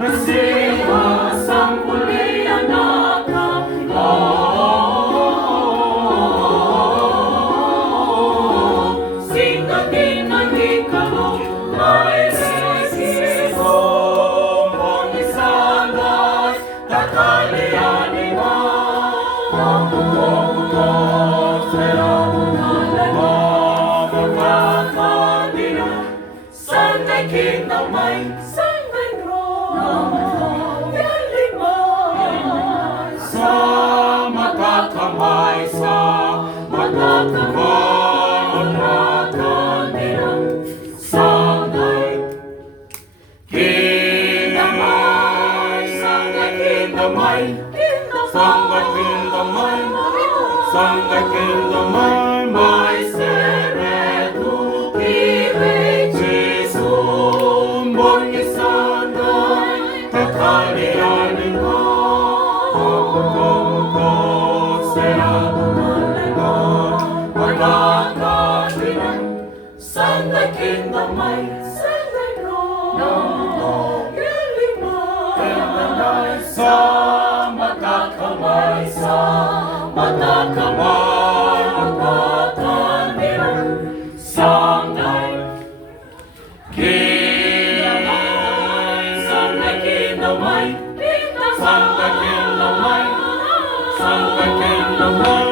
Siga sang muli anak ko. Siga din ang ikaw may resibo. Monisanas takalianin mo. Sunday kingdom may Sunday road yalimay sa matakamay sa matakamay matakandilang Sunday kingdom may Sunday kingdom may Sunday kingdom may Sunday kingdom may seredu kiri Jesus morning Sunday takalianin ko serado nalengo magkakasinan Sunday kingdom may Sunday road yalimay sa matakamay sa matakamay matakandilang Sunday kingdom Sunday kingdom may Sunday kingdom may Sunday kingdom may